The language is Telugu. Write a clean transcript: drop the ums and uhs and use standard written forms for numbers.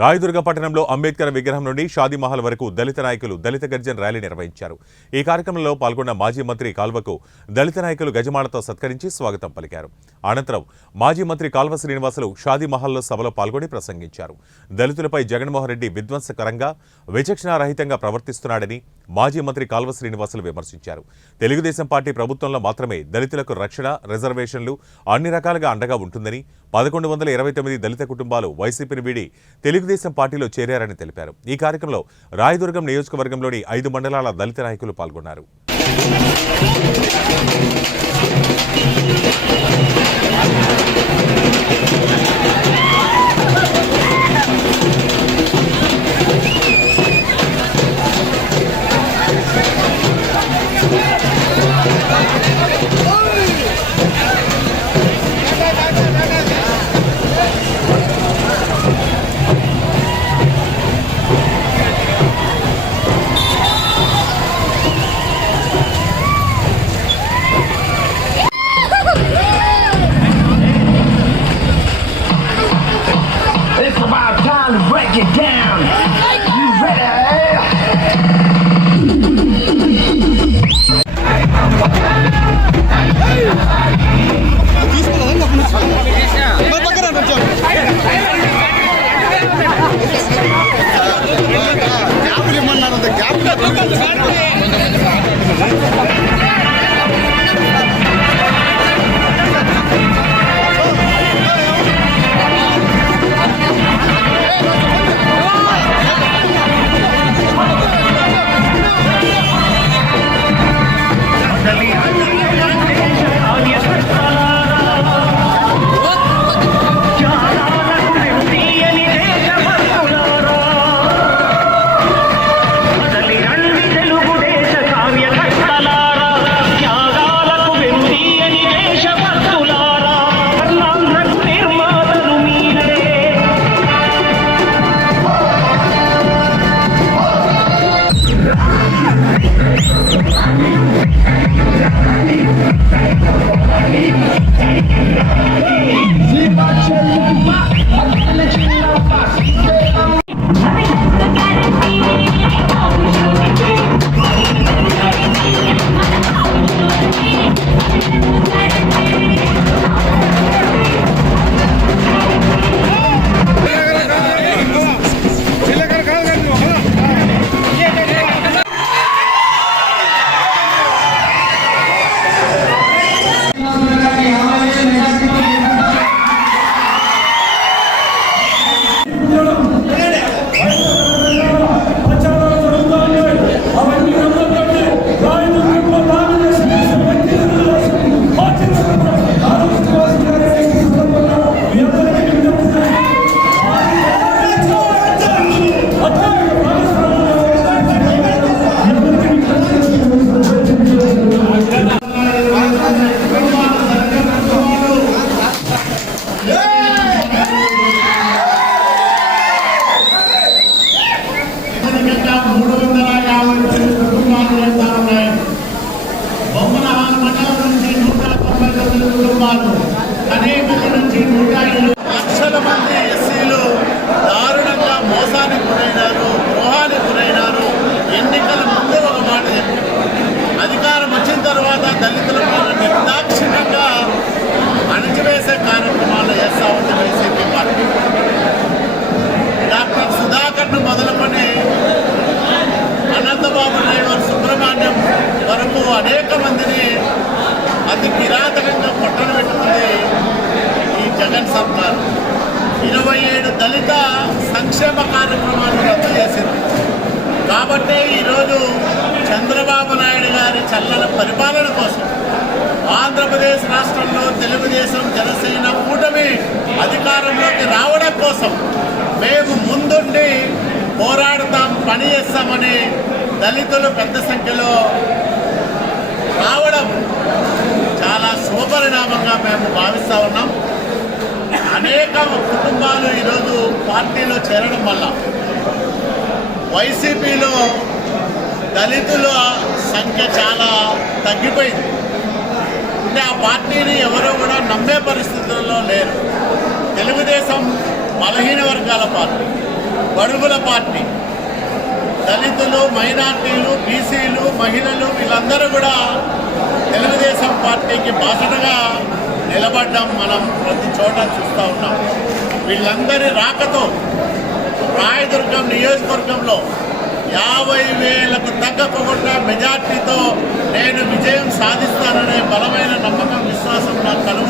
రాయదుర్గ పట్టణంలో అంబేద్కర్ విగ్రహం నుండి షాదీ మహల్ వరకు దళిత నాయకులు దళిత గర్జన్ ర్యాలీ నిర్వహించారు. ఈ కార్యక్రమంలో పాల్గొన్న మాజీ మంత్రి కాల్వకు దళిత నాయకులు గజమాలతో సత్కరించి స్వాగతం పలికారు. అనంతరం మాజీ మంత్రి కాల్వ శ్రీనివాసులు షాదీ మహల్లో సభలో పాల్గొని ప్రసంగించారు. దళితులపై జగన్మోహన్ రెడ్డి విధ్వంసకరంగా విచక్షణారహితంగా ప్రవర్తిస్తున్నాడని మాజీ మంత్రి కాల్వ శ్రీనివాసులు విమర్శించారు. తెలుగుదేశం పార్టీ ప్రభుత్వంలో మాత్రమే దళితులకు రక్షణ, రిజర్వేషన్లు అన్ని రకాలుగా అండగా ఉంటుందని 1129 దళిత కుటుంబాలు వైసీపీని వీడి తెలుగుదేశం పార్టీలో చేరారని తెలిపారు. ఈ కార్యక్రమంలో రాయదుర్గం నియోజకవర్గంలోని 5 మండలాల దళిత నాయకులు పాల్గొన్నారు. Get down. You ready? లక్షల మంది ఎస్సీలు దారుణంగా మోసానికి గురైనారు, ద్రోహానికి గురైనారు. ఎన్నికల ముందు ఒక మాట చెప్పారు, అధికారం వచ్చిన తర్వాత దళితుల నిర్దాక్షిణ్యంగా అణచివేసే కార్యక్రమాలు చేస్తా ఉంది వైసీపీ పార్టీ. డాక్టర్ సుధాకర్ను మొదలుకొని అనంతబాబు నాయుడు, సుబ్రహ్మణ్యం వరకు అనేక మందిని అతి కిరాతకంగా పొట్టన పెట్టుకుంది ఈ జగన్ సర్కార్. 27 దళిత సంక్షేమ కార్యక్రమాలను రద్దు చేసింది. కాబట్టి ఈరోజు చంద్రబాబు నాయుడు గారి చల్లని పరిపాలన కోసం ఆంధ్రప్రదేశ్ రాష్ట్రంలో తెలుగుదేశం, జనసేన కూటమి అధికారంలోకి రావడం కోసం మేము ముందుండి పోరాడతాం, పని చేస్తామని దళితులు పెద్ద సంఖ్యలో రావడం చాలా శుభపరిణామంగా మేము భావిస్తూ ఉన్నాం. అనేక కుటుంబాలు ఈరోజు పార్టీలో చేరడం వల్ల వైసీపీలో దళితుల సంఖ్య చాలా తగ్గిపోయింది. అంటే ఆ పార్టీని ఎవరో కూడా నమ్మే పరిస్థితుల్లో లేరు. తెలుగుదేశం బలహీన వర్గాల పార్టీ, బడుగుల పార్టీ. దళితులు, మైనార్టీలు, బీసీలు, మహిళలు వీళ్ళందరూ కూడా తెలుగుదేశం పార్టీకి బాసటగా నిలబడ్డం మనం ప్రతి చోట చూస్తూ ఉన్నాం. వీళ్ళందరి రాకతో రాయదుర్గం నియోజకవర్గంలో 50,000కు తగ్గకుండా మెజార్టీతో నేను విజయం సాధిస్తాననే బలమైన నమ్మకం, విశ్వాసం నాకు కలుగుతుంది.